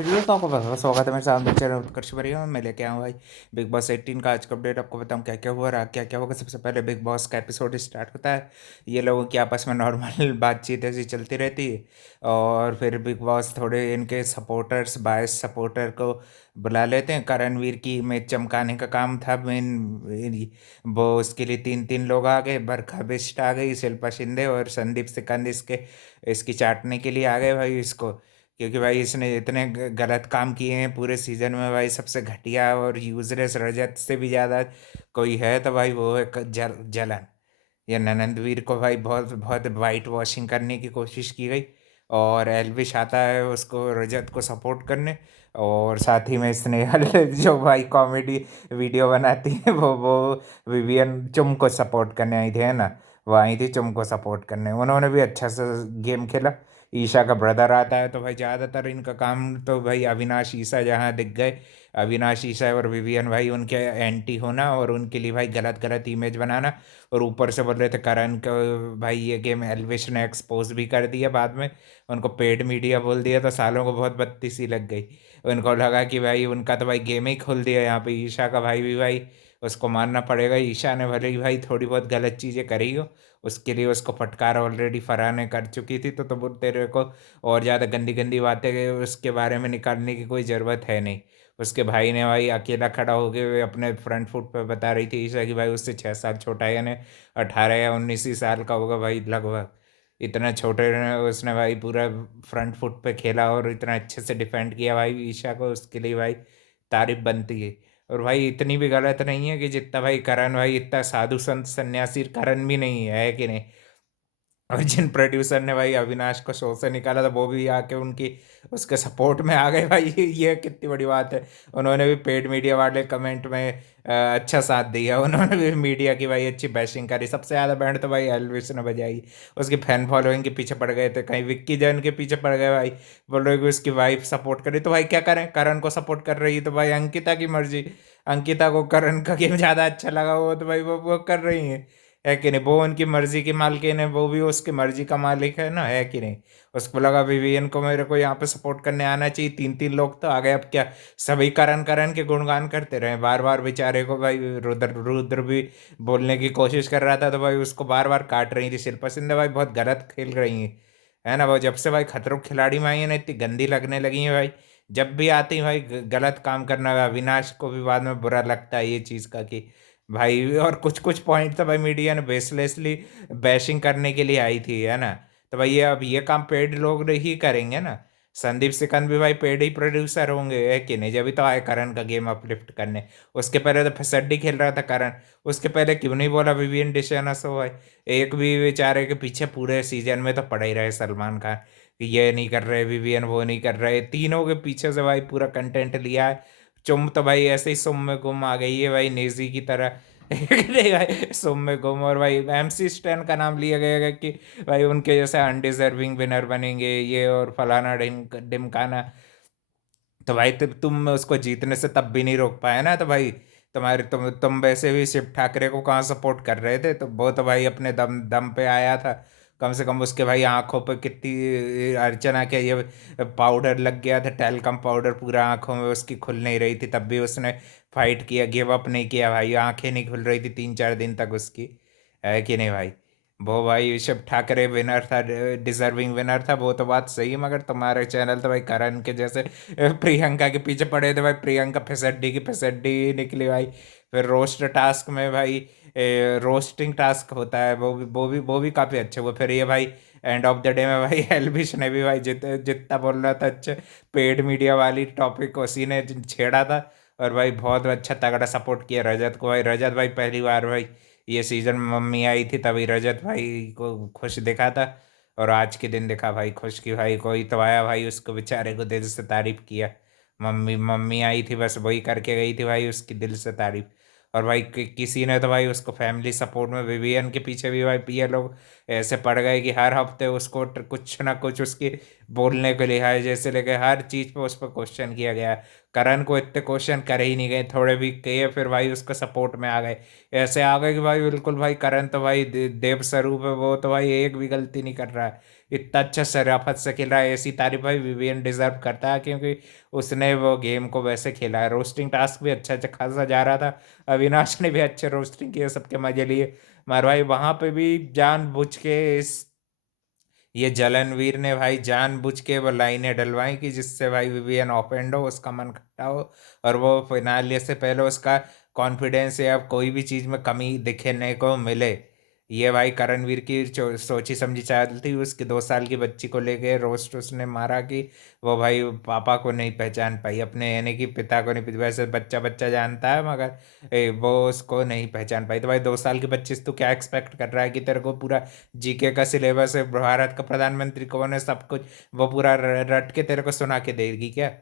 चलिए दोस्तों, आपको बहुत बहुत स्वागत है मेरे साथ बच्चे उत्कर्ष बढ़िया मैं लेके आऊँ भाई बिग बॉस 18 का आज का अपडेट आपको बताऊँ क्या क्या हुआ रहा क्या क्या होगा। सबसे पहले बिग बॉस का एपिसोड स्टार्ट होता है। ये लोगों की आपस में नॉर्मल बातचीत ऐसी चलती रहती है। और फिर बिग बॉस थोड़े इनके सपोर्टर्स बायस सपोर्टर को बुला लेते हैं। करणवीर की इमेज चमकाने का काम था मेन। वो उसके लिए तीन तीन लोग आ गए। बरखा बिष्ट आ गई, शिल्पा शिंदे और संदीप सिकंद इसकी चाटने के लिए आ गए भाई इसको। क्योंकि भाई इसने इतने गलत काम किए हैं पूरे सीजन में भाई। सबसे घटिया और यूजलेस रजत से भी ज़्यादा कोई है तो भाई वो है जलन। या ननंदवीर को भाई बहुत बहुत वाइट वॉशिंग करने की कोशिश की गई। और एल्विश आता है उसको रजत को सपोर्ट करने। और साथ ही में स्नेहल जो भाई कॉमेडी वीडियो बनाती है वो विवियन चुम को सपोर्ट करने आई थी, है ना। वो आई थी चुम को सपोर्ट करने। उन्होंने भी अच्छा सा गेम खेला। ईशा का ब्रदर आता है तो भाई ज़्यादातर इनका काम तो भाई अविनाश ईशा जहाँ दिख गए। अविनाश ईशा और विवियन भाई उनके एंटी होना और उनके लिए भाई गलत गलत इमेज बनाना। और ऊपर से बोल रहे थे करण को भाई ये गेम एल्विश ने एक्सपोज भी कर दिया बाद में। उनको पेड मीडिया बोल दिया तो सालों को बहुत बत्ती सी लग गई। उनको लगा कि भाई उनका तो भाई गेम ही खोल दिया यहाँ पे। ईशा का भाई भी भाई उसको मानना पड़ेगा। ईशा ने भले ही भाई थोड़ी बहुत गलत चीज़ें करी हो, उसके लिए उसको फटकार ऑलरेडी फरहान ने कर चुकी थी। तो वो तेरे को और ज़्यादा गंदी गंदी बातें उसके बारे में निकालने की कोई ज़रूरत है नहीं। उसके भाई ने भाई अकेला खड़ा होके अपने फ्रंट फुट पे बता रही थी ईशा कि भाई उससे 6 साल छोटा है, यानी 18 या 19 ही साल का होगा भाई लगभग। इतना छोटे ने उसने भाई पूरा फ्रंट फुट पे खेला और इतना अच्छे से डिफेंड किया भाई ईशा को। उसके लिए भाई तारीफ बनती है। और भाई इतनी भी गलत नहीं है कि जितना भाई करण भाई इतना साधु संत सन्यासी करण भी नहीं है कि नहीं। और जिन प्रोड्यूसर ने भाई अविनाश को शो से निकाला था वो भी आके उनकी उसके सपोर्ट में आ गए भाई। ये कितनी बड़ी बात है। उन्होंने भी पेड मीडिया वाले कमेंट में अच्छा साथ दिया। उन्होंने भी मीडिया की भाई अच्छी बैशिंग करी। सबसे ज़्यादा बैंड तो भाई एल्विस ने बजाई। उसकी फैन फॉलोइंग के पीछे पड़ गए थे, कहीं विक्की जैन के पीछे पड़ गए भाई। बोल रहे कि उसकी वाइफ सपोर्ट करी तो भाई क्या करें। करण को सपोर्ट कर रही है तो भाई अंकिता की मर्जी। अंकिता को करण का गेम ज़्यादा अच्छा लगा वो तो भाई वो कर रही है कि नहीं। वो उनकी मर्जी की मालकिन है, वो भी उसकी मर्जी का मालिक है ना, है कि नहीं। उसको लगा विवियन को मेरे को यहाँ पे सपोर्ट करने आना चाहिए। तीन तीन लोग तो आ गए, अब क्या सभी करण करण के गुणगान करते रहे बार बार। बेचारे को भाई रुद्र रुद्र भी बोलने की कोशिश कर रहा था तो भाई उसको बार बार काट रही थी शिल्पा शिंदे। भाई बहुत गलत खेल रही है, है ना। वो जब से भाई खतरों के खिलाड़ी में आई है ना इतनी गंदी लगने लगी है भाई। जब भी आती है भाई गलत काम करना। अविनाश को भी बाद में बुरा लगता है ये चीज़ का कि भाई। और कुछ कुछ पॉइंट तो भाई मीडिया ने बेसलेसली बैशिंग करने के लिए आई थी, है ना। तो भाई ये अब ये काम पेड लोग ही करेंगे ना। संदीप सिकंद भी भाई पेड ही प्रोड्यूसर होंगे, है कि नहीं। जब भी तो आए करण का गेम अपलिफ्ट करने। उसके पहले तो फिसड्डी खेल रहा था करण। उसके पहले क्यों नहीं बोला विवियन डिशेनस हो भाई। एक भी बेचारे के पीछे पूरे सीजन में तो पड़ा ही रहे सलमान खान कि ये नहीं कर रहे विवियन, वो नहीं कर रहे। तीनों के पीछे से भाई पूरा कंटेंट लिया है। चुम तो भाई ऐसे ही सुम में गुम आ गई है भाई, नेजी की तरह। नहीं भाई सुम में गुम। और भाई एमसी स्टैन का नाम लिया गया है कि भाई उनके जैसे अनडिजर्विंग विनर बनेंगे ये और फलाना डिमकाना। तो भाई तुम उसको जीतने से तब भी नहीं रोक पाए ना। तो भाई तुम्हारे तुम वैसे भी शिव ठाकरे को कहाँ सपोर्ट कर रहे थे। तो वो तो भाई अपने दम दम पे आया था। कम से कम उसके भाई आंखों पे कितनी अर्चना के ये पाउडर लग गया था, टैल्कम पाउडर पूरा आंखों में उसकी खुल नहीं रही थी, तब भी उसने फाइट किया, गिव अप नहीं किया भाई। आंखें नहीं खुल रही थी 3 4 दिन तक उसकी, है कि नहीं भाई। वो भाई शिव ठाकरे विनर था, डिजर्विंग विनर था, वो तो बात सही है। मगर तुम्हारे चैनल तो भाई करण के जैसे प्रियंका के पीछे पड़े थे भाई। प्रियंका फिसड्डी की फिसड्डी निकली भाई। फिर रोस्ट टास्क में भाई रोस्टिंग टास्क होता है वो भी काफ़ी अच्छे हुए। फिर ये भाई एंड ऑफ द डे में भाई एलविश ने भी भाई जितना बोल रहा था अच्छे पेड मीडिया वाली टॉपिक उसी ने छेड़ा था। और भाई बहुत अच्छा तगड़ा सपोर्ट किया रजत को भाई। रजत भाई पहली बार भाई ये सीजन में मम्मी आई थी तभी रजत भाई को खुश दिखा था। और आज के दिन देखा भाई खुश की भाई कोई तो आया भाई उसको बेचारे को दिल से तारीफ किया। मम्मी मम्मी आई थी बस वही करके गई थी भाई उसकी दिल से तारीफ। और भाई किसी ने तो भाई उसको फैमिली सपोर्ट में विवियन के पीछे भी भाई ये लोग ऐसे पड़ गए कि हर हफ्ते उसको कुछ ना कुछ उसकी बोलने को लिहाज जैसे लेके हर चीज़ पे उस पर क्वेश्चन किया गया। करण को इतने क्वेश्चन करे ही नहीं गए, थोड़े भी किए फिर भाई उसके सपोर्ट में आ गए। ऐसे आ गए कि भाई बिल्कुल भाई करण तो भाई देव स्वरूप है, वो तो भाई एक भी गलती नहीं कर रहा है। इतना अच्छा शराफत से खेला है, ऐसी तारीफ भाई विवियन डिजर्व करता है, क्योंकि उसने वो गेम को वैसे खेला है। रोस्टिंग टास्क भी अच्छा अच्छा खासा जा रहा था, अविनाश ने भी अच्छे रोस्टिंग किए, सबके मजे लिए। मार भाई वहां पे भी जानबूझ के इस ये जलनवीर ने भाई जानबूझ के वो लाइनें डलवाई कि जिससे भाई विवियन ऑफेंड हो, उसका मन खट्टा हो, और वो फिनाले से पहले उसका कॉन्फिडेंस या कोई भी चीज़ में कमी दिखने को मिले। ये भाई करणवीर की सोची समझी चाल थी। उसकी 2 साल की बच्ची को लेके रोस्ट उसने मारा कि वो भाई पापा को नहीं पहचान पाई, अपने यानी कि पिता को नहीं। वैसे बच्चा बच्चा जानता है, मगर वो उसको नहीं पहचान पाई। तो भाई 2 साल की बच्ची से तू क्या एक्सपेक्ट कर रहा है कि तेरे को पूरा जीके का सिलेबस है, भारत का प्रधानमंत्री कौन है, सब कुछ वो पूरा रट के तेरे को सुना के देगी क्या?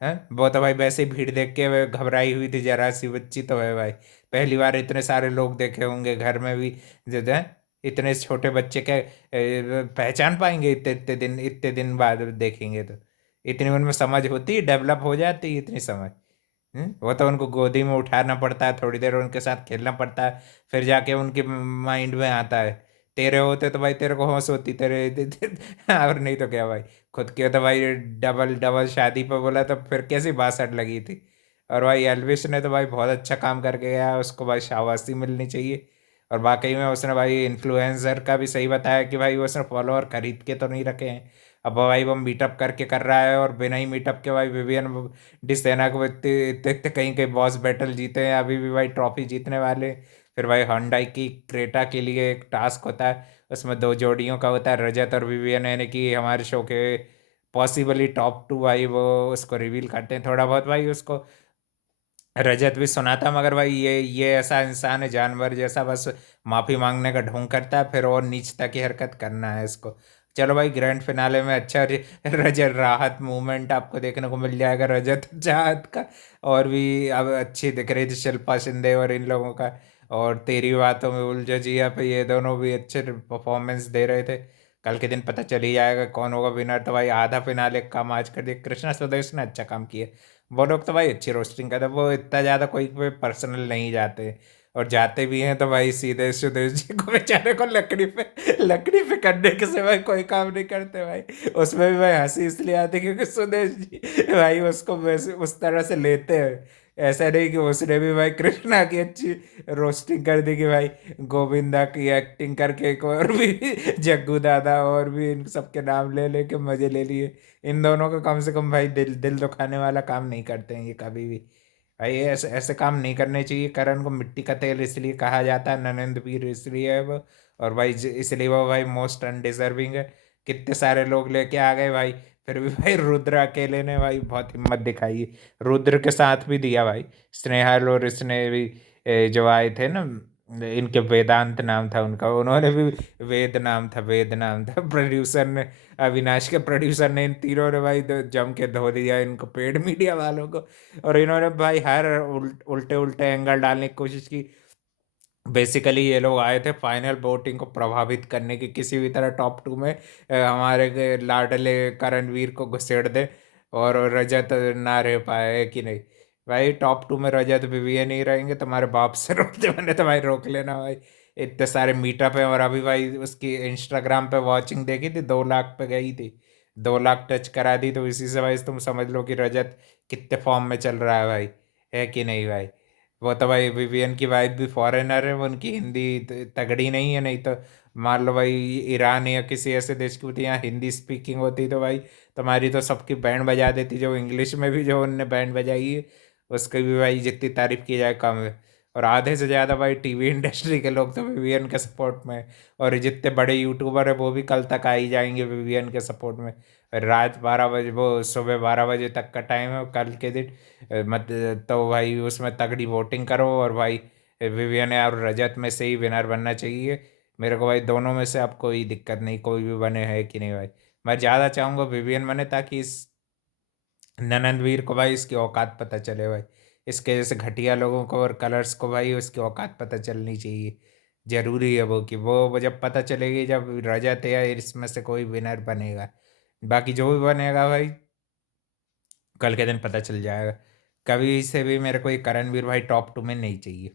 है वो तो भाई वैसे ही भीड़ देख के वो घबराई हुई थी, जरा सी बच्ची तो है भाई। पहली बार इतने सारे लोग देखे होंगे घर में भी, जो है इतने छोटे बच्चे के पहचान पाएंगे इतने दिन बाद देखेंगे तो? इतनी उनमें समझ होती, डेवलप हो जाती इतनी समझ? वो तो उनको गोदी में उठाना पड़ता है, थोड़ी देर उनके साथ खेलना पड़ता है, फिर जाके उनके माइंड में आता है। तेरे होते तो भाई तेरे को होश होती तेरे और नहीं तो क्या भाई। खुद के तो भाई डबल डबल शादी पे बोला तो फिर कैसी बासठ लगी थी। और भाई एल्विश ने तो भाई बहुत अच्छा काम करके गया, उसको भाई शाबाशी मिलनी चाहिए। और वाकई में उसने भाई इन्फ्लुएंसर का भी सही बताया कि भाई उसने फॉलोअर खरीद के तो नहीं रखे हैं। अब भाई वो मीटअप करके कर रहा है, और बिना ही मीटअप के भाई विवियन डिसेना को इतने इतने इतने कहीं कहीं बॉस बैटल जीते हैं, अभी भी भाई ट्रॉफी जीतने वाले। फिर भाई होंडाई की क्रेटा के लिए एक टास्क होता है, उसमें 2 जोड़ियों का होता है, रजत और विवियन, यानी कि हमारे शो के पॉसिबली टॉप 2 भाई वो उसको रिवील करते हैं। थोड़ा बहुत भाई उसको रजत भी सुनाता, मगर भाई ये ऐसा इंसान है जानवर जैसा, बस माफी मांगने का ढोंग करता है, फिर और नीचता की हरकत करना है इसको। चलो भाई ग्रैंड फिनाले में अच्छा रजत राहत मूवमेंट आपको देखने को मिल जाएगा, रजत चाहत का। और भी अब अच्छी दिख रही थी शिल्पा शिंदे और इन लोगों का। और तेरी बातों में उलझ जिया पे ये दोनों भी अच्छे परफॉर्मेंस दे रहे थे। कल के दिन पता चल ही जाएगा कौन होगा विनर। तो भाई आधा फिनाले काम आज कर दिया, कृष्णा स्वदेश ने अच्छा काम किया। वो लोग तो भाई अच्छी रोस्टिंग करते, वो इतना ज़्यादा कोई पे पर्सनल नहीं जाते। और जाते भी हैं तो भाई सीधे सुदेश जी को बेचारे को लकड़ी पे करने के सिवाय कोई काम नहीं करते भाई। उसमें भी भाई हंसी इसलिए आती है क्योंकि सुदेश जी भाई उसको वैसे उस तरह से लेते हैं। ऐसा नहीं कि उसने भी भाई कृष्णा की अच्छी रोस्टिंग कर दी कि भाई गोविंदा की एक्टिंग करके एक और भी जग्गू दादा और भी इन सबके नाम ले लेके मजे ले लिए। इन दोनों को कम से कम भाई दिल दिल दुखाने वाला काम नहीं करते हैं ये कभी भी। भाई ये ऐसे ऐसे काम नहीं करने चाहिए। करण को मिट्टी का तेल इसलिए कहा जाता है, नरेंद्र वीर इसलिए है वो। और भाई इसलिए वो भाई मोस्ट अनडिजर्विंग है। कितने सारे लोग लेके आ गए भाई, फिर भी भाई रुद्र अकेले ने भाई बहुत हिम्मत दिखाई है। रुद्र के साथ भी दिया भाई स्नेहल, और इसने भी जो आए थे ना, इनके वेदांत नाम था उनका, उन्होंने भी वेद नाम था प्रोड्यूसर ने, अविनाश के प्रोड्यूसर ने, इन तीनों ने भाई जम के धो दिया इनको, पेड मीडिया वालों को। और इन्होंने भाई हर उल्टे उल्टे एंगल डालने की कोशिश की। बेसिकली ये लोग आए थे फाइनल वोटिंग को प्रभावित करने की, किसी भी तरह टॉप 2 में हमारे लाडले करणवीर को घुसेड़ दे, और रजत ना रह पाए कि नहीं। भाई टॉप 2 में रजत विवियन नहीं रहेंगे, तुम्हारे बाप से रोकते बने तो भाई रोक लेना भाई। इतने सारे मीटअप है, और अभी भाई उसकी इंस्टाग्राम पे वॉचिंग देखी थी, 2 लाख पे गई थी, 2 लाख टच करा दी। तो इसी से भाई तुम समझ लो कि रजत कितने फॉर्म में चल रहा है भाई, है कि नहीं भाई? वो तो भाई विवियन की वाइफ भी फॉरेनर है, वो उनकी हिंदी तगड़ी नहीं है, नहीं तो मान लो भाई ईरान या किसी ऐसे देश की होती यहाँ हिंदी स्पीकिंग होती तो भाई तुम्हारी तो सबकी बैंड बजा देती। जो इंग्लिश में भी जो उनने बैंड बजाई है उसकी भी भाई जितनी तारीफ की जाए कम है। और आधे से ज़्यादा भाई टीवी इंडस्ट्री के लोग तो विवियन के सपोर्ट में हैं। और जितने बड़े यूट्यूबर है वो भी कल तक आ ही जाएंगे विवियन के सपोर्ट में। रात 12 बजे, वो सुबह 12 बजे तक का टाइम है कल के दिन। मत तो भाई उसमें तगड़ी वोटिंग करो, और भाई विवियन और रजत में से ही विनर बनना चाहिए। मेरे को भाई दोनों में से अब कोई दिक्कत नहीं, कोई भी बने है कि नहीं भाई। मैं ज़्यादा चाहूँगा विवियन बने, ताकि इस ननंदवीर को भाई इसकी औकात पता चले भाई। इसके जैसे घटिया लोगों को और कलर्स को भाई उसकी औकात पता चलनी चाहिए। जरूरी है वो कि वो जब पता चलेगी जब रजत या इसमें से कोई विनर बनेगा। बाकी जो भी बनेगा भाई कल के दिन पता चल जाएगा। कभी से भी मेरे को ये करणवीर भाई टॉप 2 में नहीं चाहिए।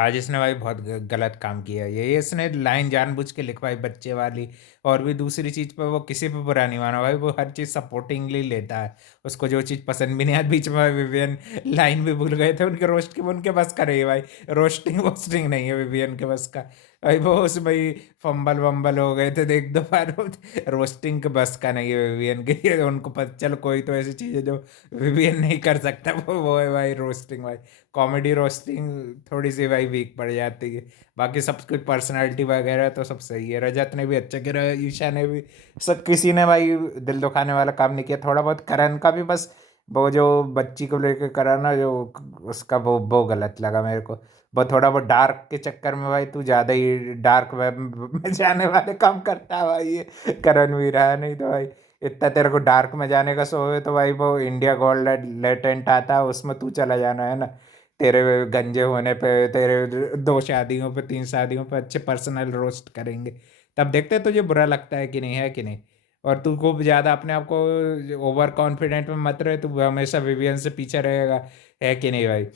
हाँ, जिसने भाई बहुत गलत काम किया है ये इसने लाइन जानबूझ के लिखवाई बच्चे वाली। और भी दूसरी चीज पे वो किसी पे बुरा नहीं माना भाई, वो हर चीज सपोर्टिंगली लेता है। उसको जो चीज पसंद भी नहीं आती, बीच में भाई विवियन लाइन भी भूल गए थे उनके रोस्ट की, वो उनके बस का नहीं है भाई। रोस्टिंग वोस्टिंग नहीं है विवियन के बस का भाई। वो उस भाई फंबल वंबल हो गए थे देख दो बार। रोस्टिंग के बस का नहीं है विवियन के, ये उनको पता चलो कोई तो ऐसी चीज है जो विवियन नहीं कर सकता, वो है भाई रोस्टिंग भाई। कॉमेडी रोस्टिंग थोड़ी सी भाई वीक पड़ जाती है। बाकी सब कुछ पर्सनालिटी वगैरह तो सब सही है, रजत ने भी अच्छा किया, ईशा ने भी, सब किसी ने भाई दिल दुखाने वाला काम नहीं किया। थोड़ा बहुत करण का भी बस, वो जो बच्ची को लेकर करा ना जो, उसका वो गलत लगा मेरे को। वो थोड़ा वो डार्क के चक्कर में भाई तू ज़्यादा ही डार्क वेब में जाने वाले काम करता है भाई ये करण भी रहा। नहीं तो भाई इतना तेरे को डार्क में जाने का शो है तो भाई वो इंडिया गोल्ड लेटेंट आता है उसमें तू चला जाना है ना। तेरे गंजे होने पे, तेरे दो शादियों पे, तीन शादियों पे अच्छे पर्सनल रोस्ट करेंगे, तब देखते हैं तुझे बुरा लगता है कि नहीं, है कि नहीं। और तू खूब ज़्यादा अपने आप को ओवर कॉन्फिडेंट में मत रहे, तू हमेशा विवियन से पीछे रहेगा, है कि नहीं भाई।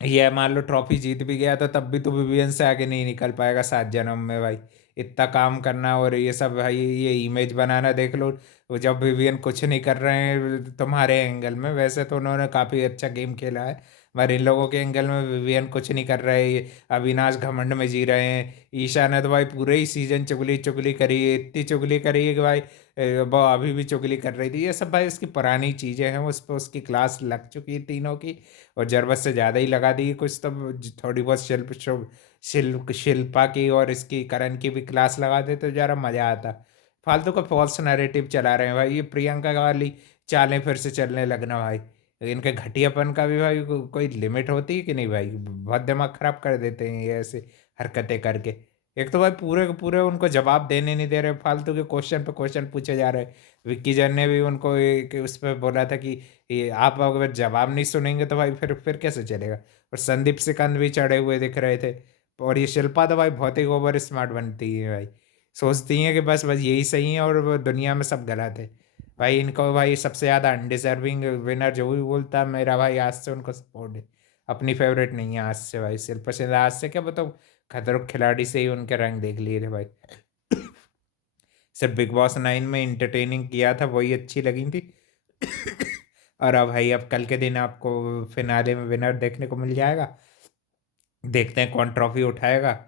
ये मान लो ट्रॉफी जीत भी गया तो तब भी तू विवियन से आगे नहीं निकल पाएगा 7 जन्म में भाई। इतना काम करना और ये सब भाई, ये इमेज बनाना देख लो। वो जब विवियन कुछ नहीं कर रहे हैं तुम्हारे एंगल में, वैसे तो उन्होंने काफ़ी अच्छा गेम खेला है, मगर इन लोगों के एंगल में विवियन कुछ नहीं कर रहे हैं। अविनाश घमंड में जी रहे हैं। ईशा ने तो भाई पूरे ही सीजन चुगली चुगली करी है, इतनी चुगली करी है कि भाई वो अभी भी चुगली कर रही थी। ये सब भाई इसकी पुरानी चीज़ें हैं, उस पर उसकी क्लास लग चुकी है तीनों की, और जरूरत से ज़्यादा ही लगा दी कुछ तो। थोड़ी बहुत शिल्पा की और इसकी करण की भी क्लास लगा दे तो ज़रा मज़ा आता। फालतू का फॉल्स नैरेटिव चला रहे हैं भाई, ये प्रियंका वाली चालें फिर से चलने लगना भाई। इनके घटियापन का भी भाई कोई लिमिट होती है कि नहीं भाई, बहुत दिमाग खराब कर देते हैं ये ऐसे हरकतें करके। एक तो भाई पूरे के पूरे उनको जवाब देने नहीं दे रहे, फालतू के क्वेश्चन पे क्वेश्चन पूछे जा रहे हैं। विक्की जैन ने भी उनको एक उस पर बोला था कि ये आप अगर जवाब नहीं सुनेंगे तो भाई फिर कैसे चलेगा। और संदीप सिकंद भी चढ़े हुए दिख रहे थे। और ये शिल्पा तो भाई बहुत ही ओवर स्मार्ट बनती है भाई, सोचती हैं कि बस बस यही सही है और वो दुनिया में सब गलत है। भाई इनको भाई सबसे ज़्यादा अनडिजर्विंग विनर जो भी बोलता है मेरा भाई, आज से उनको सपोर्ट है। अपनी फेवरेट नहीं है आज से भाई, शिल्पा से आज से क्या बताओ, खतरों के खिलाड़ी से ही उनके रंग देख लिए थे भाई। सिर्फ बिग बॉस 9 में इंटरटेनिंग किया था वही अच्छी लगी थी। और अब भाई अब कल के दिन आपको फिनाले में विनर देखने को मिल जाएगा। देखते हैं कौन ट्रॉफी उठाएगा।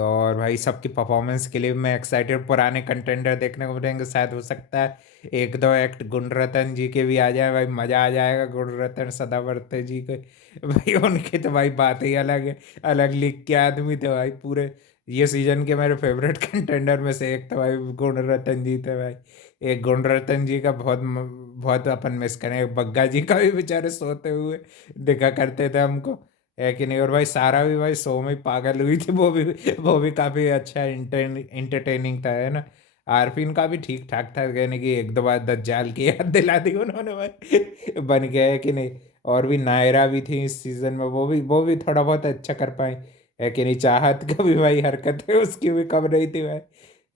और भाई सबकी परफॉर्मेंस के लिए मैं एक्साइटेड, पुराने कंटेंडर देखने को मिलेंगे, शायद हो सकता है एक दो एक्ट गुणरत्न जी के भी आ जाए भाई, मज़ा आ जाएगा। गुणरत्न सदावर्ते जी के भाई, उनकी तो भाई बात ही अलग है। अलग लीग के आदमी थे भाई पूरे। ये सीजन के मेरे फेवरेट कंटेंडर में से एक था भाई गुणरत्न जी थे भाई। एक गुणरत्न जी का बहुत बहुत अपन मिस करें, बग्गा जी का भी बेचारे सोते हुए दिखा करते थे हमको, है कि नहीं। और भाई सारा भी भाई शो में ही पागल हुई थी, वो भी काफ़ी अच्छा इंटरटेनिंग था, है ना। आरफीन का भी ठीक ठाक था, कहने की एक दो बार दज्जाल की याद दिला दी उन्होंने भाई। बन गया है कि नहीं। और भी नायरा भी थी इस सीज़न में, वो भी थोड़ा बहुत अच्छा कर पाए, है कि नहीं। चाहत का भी भाई हरकत है उसकी भी कम नहीं थी भाई,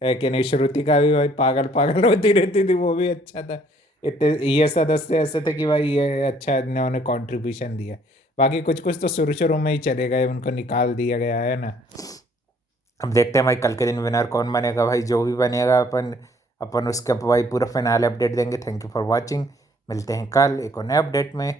है कि नहीं। श्रुति का भी भाई पागल पागल होती रहती थी, वो भी अच्छा था। इतने ये सदस्य ऐसे थे कि भाई ये अच्छा इन्होंने कंट्रीब्यूशन दिया। बाकी कुछ कुछ तो शुरू शुरू में ही चले गए, उनको निकाल दिया गया है ना। अब देखते हैं भाई कल के दिन विनर कौन बनेगा भाई, जो भी बनेगा अपन अपन उसका भाई पूरा फाइनल अपडेट देंगे। थैंक यू फॉर वॉचिंग, मिलते हैं कल एक और नए अपडेट में।